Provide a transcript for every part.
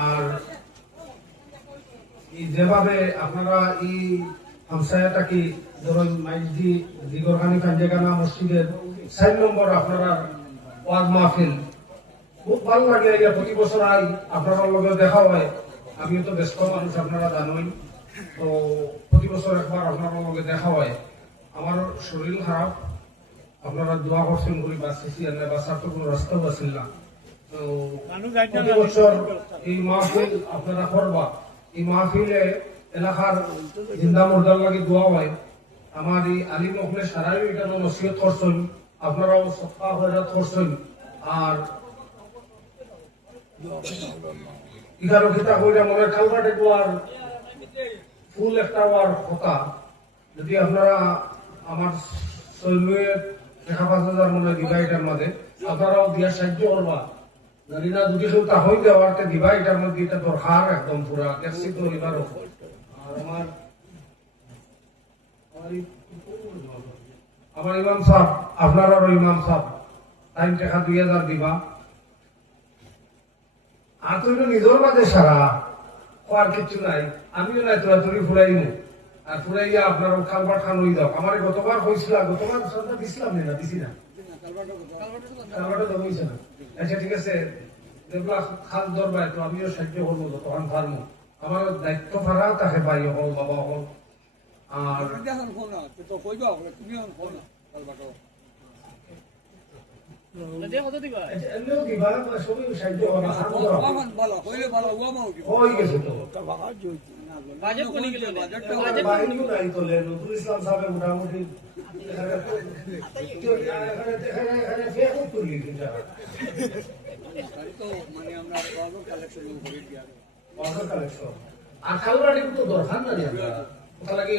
আর যেভাবে আপনারা এই হামসায়াটা কি ধরুন মাইজদি দিগরখানি খানজেগানা মসজিদের 4 নম্বর আপনারা ওয়াজ মাহফিল খুব ভালো লাগে। প্রতি বছর আই আপনার লগে দেখা হয়। আমিও তো ব্যস্ত মানুষ, আপনারা জানোই। তো প্রতি বছর একবার আপনার লগে দেখা হয়। আমার শরীর খারাপ, আপনারা দোয়া করছেন বলে বাঁচতেছি, বাঁচার তো কোনো রাস্তাও আসছিল না। তো প্রতি বছর এই মাহফিল আপনারা করবা। এই মাহফিলে এলাকার জিন্দা মুর্দার লাগে দোয়া হয়। আমার এই আলিম মহলে সারাই এটা নসিহত করছেন, আপনারাও সফা হয়রাত করছেন। আর ইগারো খিতা কইরা মনে কালবাটে আর ফুল একটা আর কথা যদি আপনারা আমার সৈন্যের 5,000 মনে দিবা এটার মধ্যে, আপনারাও দিয়া সাহায্য করবা। জানি না যদি কেউ তা হয়ে দেওয়ারতে দিবা এটার মধ্যে, এটা দরকার একদম পুরা দেখছি তো এবারও। আর আমার ইমাম সাহেব, আপনারও ইমাম সাহেব টাইম টাকা 2,000 দিবা। আর তো নিজের মাঝে সারা আর কিছু নাই, আমিও নাই তোরাতুরি ফুরাইমু। আর ফুরাইয়া আপনার কালবার খান হয়ে যাও। আমার গতবার হয়েছিল, গতবার সরকার দিছিলাম না, দিছি না, কালবারটা তো হয়েছে না। আচ্ছা ঠিক আছে, যেগুলা খাল দরবার তো আমিও সাহায্য করবো তখন পারবো। আমার দায়িত্ব ভাড়া তাকে ভাই হল বাবা হল। আর মোটামুটি আর খালবাড়ি তো দরকার না লাগে।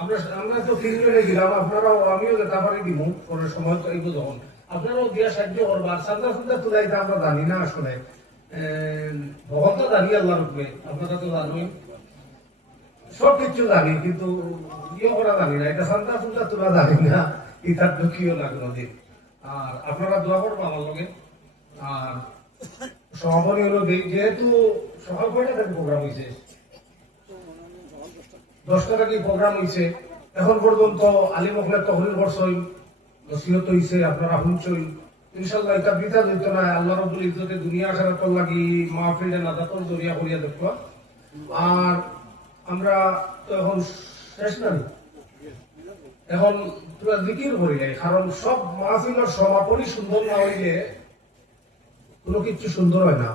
আমরা তো 3 জনে গেলাম, আপনারাও আমিও যেতে পারি দিব পরের সময় তো এইগুলো যখন আপনারাও দিয়া সাহায্য করবো। আর সান্দা সুন্দর তো যাইতে আমরা জানি না আসলে, ভগবান তো জানি আল্লাহর উপরে, আপনারা তো জানোই সব কিছু জানি, কিন্তু ইয়ে করা জানি না। এটা সান্দা সুন্দর তোরা জানি না, ইতার দুঃখীও লাগলো দিন। আর আপনারা দোয়া করবো আমার লগে। আর সমাপনী হলো যেহেতু সকাল 9টা থেকে প্রোগ্রাম হয়েছে, 10টা থেকে প্রোগ্রাম হয়েছে, এখন পর্যন্ত আলী মখলের তহরিল করছই, নসিহত হয়েছে, আপনারা শুনছই। ইনশাল্লাহ এটা বিতা দিত না। আল্লাহ রব্বুল ইজ্জতে দুনিয়া আখিরাতের লাগি মাহফিলে নাজাতের জরিয়া করিয়া দেখবা। আর আমরা তো এখন শেষ না, এখন পুরা জিকির করি নাই, কারণ সব মাহফিলের সমাপনী সুন্দর না হইলে কোনো কিছু সুন্দর হয় না।